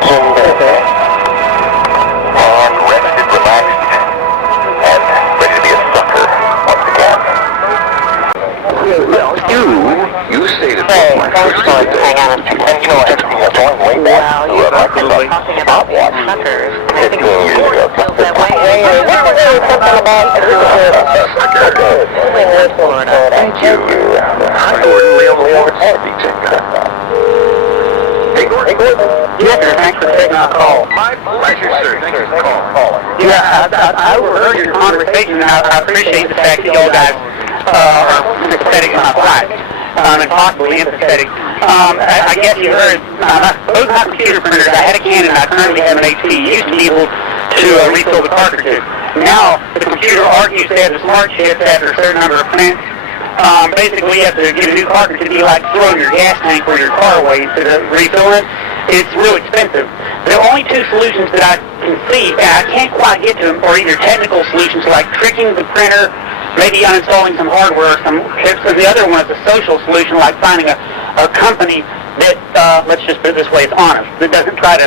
and rested, relaxed, and ready to be a sucker once again. Well, you stated before. Hang on a second. And you know, everything going way back to Microsoft stopwatch 15 years ago. Something about Thank you. I'm Gordon, Leo, Hey, Gordon. Yes, sir. Thanks for taking our call. My pleasure, sir. Thanks for calling. Yeah, I heard your conversation, and I appreciate the fact that y'all guys are sympathetic on my side, and possibly empathetic. I guess you heard, both my computer printers, I had a Canon, I currently have an HP, used to be able to refill the cartridges. Now, the computer argues that the smart chips, after a certain number of prints, basically you have to get a new cartridge. It'd be like throwing your gas tank or your car away instead of refilling it. It's real expensive. The only two solutions that I can see, and I can't quite get to them, are either technical solutions like tricking the printer, maybe uninstalling some hardware, some chips, and the other one is a social solution like finding a company that, let's just put it this way, is honest, that doesn't try to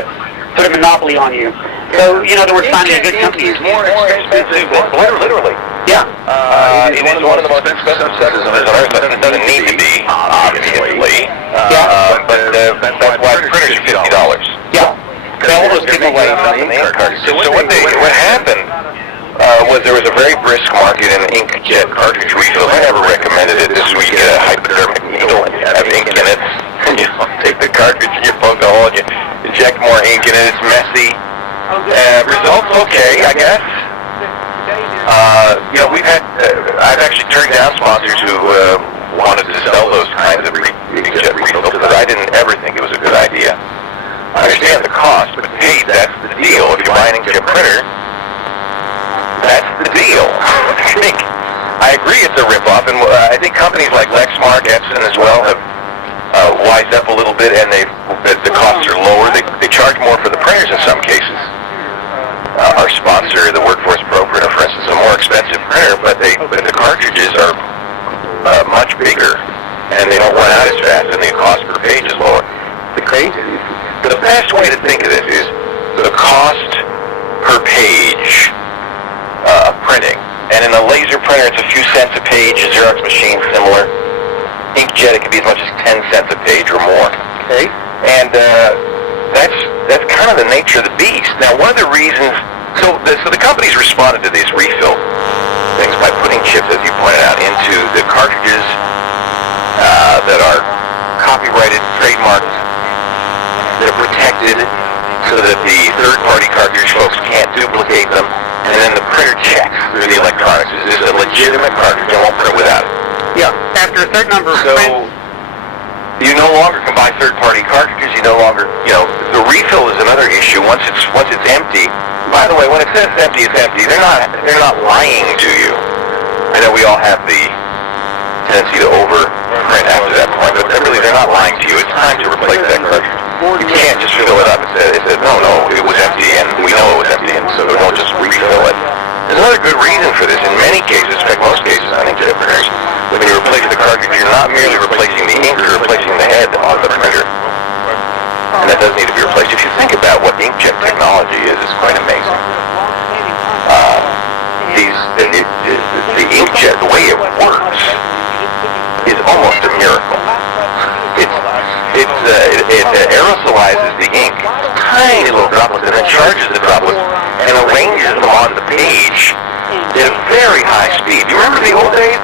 put a monopoly on you. So, in other words, finding a good company. It's more expensive, literally. Yeah. It is one of the most expensive substances on earth. It doesn't need to be, obviously. But that's why printers are $50. Yeah. All those giveaways on the ink cartridges. So what happened was there was a very brisk market in inkjet cartridge refills. I never recommended it. This is where you get a hypodermic needle and you have ink in it. And you take the cartridge and you poke a hole and you inject more ink in it. It's messy. Results okay, I guess. I've actually turned down sponsors who wanted to sell those kinds of inkjet refills because I didn't ever think it was a good idea. I understand the cost, but hey, that's the deal. If you buy an inkjet printer, that's the deal. I agree it's a ripoff, and I think companies like Lexmark, Epson as well have wised up a little bit, and the costs are lower. They charge more for the printers in some cases. Our sponsor, the Workforce Pro printer, for instance, is a more expensive printer, but the cartridges are much bigger, and they don't run out as fast, and the cost per page is lower. The best way to think of this is the cost per page of printing. And in a laser printer, it's a few cents a page. A Xerox machine, similar. Inkjet, it can be as much as 10 cents a page or more. Okay. And that's kind of the nature of the beast. Now, one of the reasons, so the companies responded to these refill things by putting chips, as you pointed out, into the cartridges that are copyrighted, trademarked, that are protected so that the third-party cartridge folks can't duplicate them, and then the printer checks through the electronics. Is this a legitimate cartridge? I won't print without it. Yeah, after a certain number of prints. You no longer can buy third-party cartridges. You no longer, the refill is another issue. Once it's empty. By the way, when it says empty, it's empty. They're not lying to you. I know we all have the tendency to overprint after that point, but they're not lying to you. It's time to replace that cartridge. You can't just fill it up and say, no, it was empty, and we know it was empty, and so don't just refill it. There's another good reason for this. In many cases, in fact, most cases, I think, jet printers, when you replace the cartridge, you're not merely replacing the ink, you're replacing the head on the printer. And that does need to be replaced. If you think about what inkjet technology is, it's quite amazing. The inkjet, the way it works, is almost a miracle. It aerosolizes the ink, tiny little droplets, and then charges the droplets and arranges them on the page at a very high speed. You remember the old days?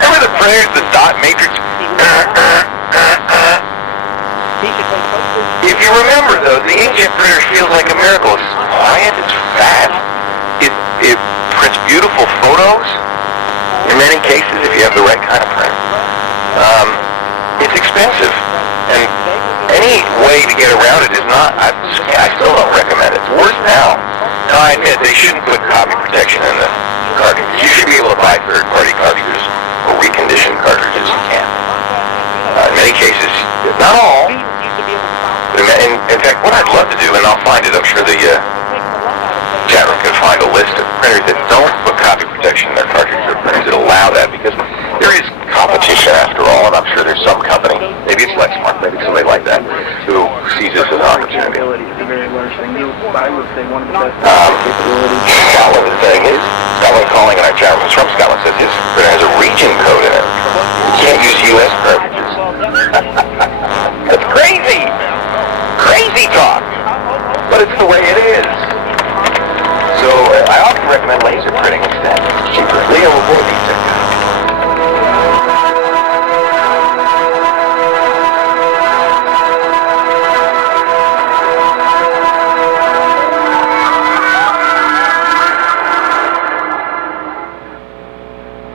Remember the printers, the dot matrix? If you remember those, the inkjet printer feels like a miracle. It's quiet, it's fast, it prints beautiful photos. In many cases, if you have the right kind of printer. It's expensive, and any way to get around it is not, I still don't recommend it. It's worse now. Now, I admit, they shouldn't put copy protection in the cartridges. You should be able to buy third-party cartridges or reconditioned cartridges. You can. In many cases, not all. In fact, what I'd love to do, and I'll find it, I'm sure the chat room can find a list of printers that don't put copy protection in their cartridges, or printers that allow that, because there is competition after all, and I'm sure there's some company, maybe it's Lexmark, maybe somebody like that, who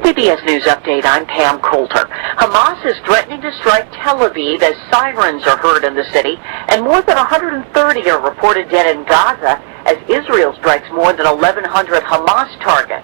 CBS News Update, I'm Pam Coulter. Hamas is threatening to strike Tel Aviv as sirens are heard in the city, and more than 130 are reported dead in Gaza as Israel strikes more than 1,100 Hamas targets.